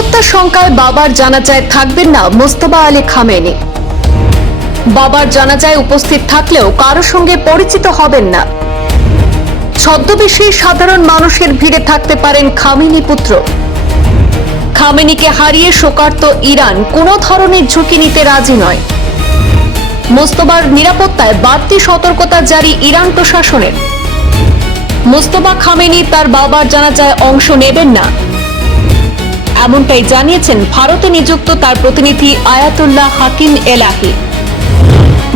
নিরাপত্তার শঙ্কায় বাবার জানাজায় থাকবেন না মোস্তফা আলী খামেনি। বাবার জানাজায় উপস্থিত থাকলেও কারো সঙ্গে পরিচিত হবেন না। ছদ্মবেশী সাধারণ মানুষের ভিড়ে থাকতে পারেন খামেনি পুত্র। খামেনিকে হারিয়ে শোকার্ত ইরান কোনো ধরনের ঝুঁকি নিতে রাজি নয়। মোস্তফার নিরাপত্তায় বাড়তি সতর্কতা জারি ইরান প্রশাসনের। মোস্তফা খামেনি তার বাবার জানাজায় অংশ নেবেন না, এমনটাই জানিয়েছেন ভারতে নিযুক্ত তার প্রতিনিধি আয়াতুল্লাহ হাকিম এলাহি।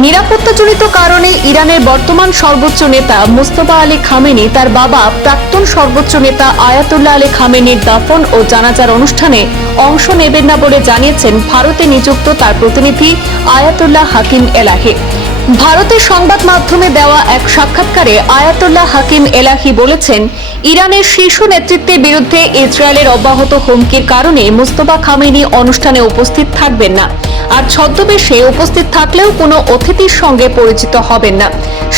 নিরাপত্তাজনিত কারণে ইরানের বর্তমান সর্বোচ্চ নেতা মোস্তফা আলী খামেনি তার বাবা প্রাক্তন সর্বোচ্চ নেতা আয়াতুল্লাহ আলী খামেনির দাফন ও জানাজার অনুষ্ঠানে অংশ নেবেন না বলে জানিয়েছেন ভারতে নিযুক্ত তার প্রতিনিধি আয়াতুল্লাহ হাকিম এলাহি। ভারতের সংবাদ মাধ্যমে দেওয়া এক সাক্ষাৎকারে আয়াতুল্লাহ হাকিম এলাহি বলেছেন, ইরানের শীর্ষ নেতৃত্বের বিরুদ্ধে ইসরায়েলের অব্যাহত হুমকির কারণে মোস্তফা খামেনি অনুষ্ঠানে উপস্থিত থাকবেন না। আর ছদ্মবেশে উপস্থিত থাকলেও কোনো অতিথির সঙ্গে পরিচিত হবেন না।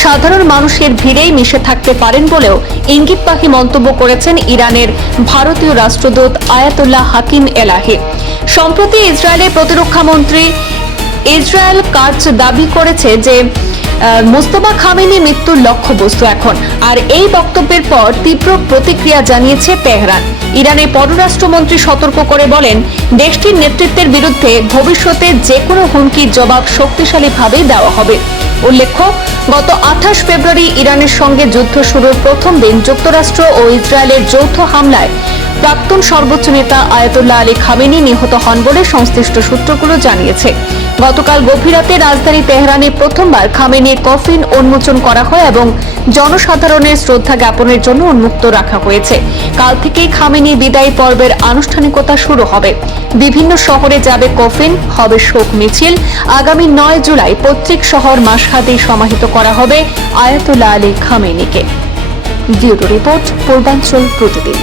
সাধারণ মানুষের ভিড়েই মিশে থাকতে পারেন বলেও ইঙ্গিতবাহী মন্তব্য করেছেন ইরানের ভারতীয় রাষ্ট্রদূত আয়াতুল্লাহ হাকিম এলাহি। সম্প্রতি ইসরায়েলের প্রতিরক্ষা মন্ত্রী ইসরায়েল কাটজ দাবি করেছে যে মোস্তফা খামেনি মৃত্যুর লক্ষ্যবস্তু এখন। আর এই বক্তব্যের পর তীব্র প্রতিক্রিয়া জানিয়েছে তেহরান। ইরানের পররাষ্ট্রমন্ত্রী সতর্ক করে বলেন, দেশটির নেতৃত্বের বিরুদ্ধে ভবিষ্যতে যে কোনো হুমকির জবাব শক্তিশালীভাবে দেওয়া হবে। উল্লেখ্য, গত 28 ফেব্রুয়ারি ইরানের সঙ্গে যুদ্ধ শুরুর প্রথম দিন যুক্তরাষ্ট্র ও ইসরায়েলের যৌথ হামলায় প্রাক্তন সর্বোচ্চ নেতা আয়াতুল্লাহ আলী খামেনি নিহত হন বলে সংশ্লিষ্ট সূত্রগুলো জানিয়েছে। গতকাল গভীর রাতে রাজধানী তেহরানে প্রথমবার খামেনির কফিন উন্মোচন করা হয় এবং জনসাধারণের শ্রদ্ধা জ্ঞাপনের জন্য উন্মুক্ত রাখা হয়েছে। কাল থেকেই খামেনি বিদায়ী পর্বের আনুষ্ঠানিকতা শুরু হবে। বিভিন্ন শহরে যাবে কফিন, হবে শোক মিছিল। আগামী 9 জুলাই পৈতৃক শহর মাশহাদে সমাহিত করা হবে আয়াতুল্লাহ আলী খামেনিকে। ব্যুরো রিপোর্ট, পূর্বাঞ্চল প্রতিদিন।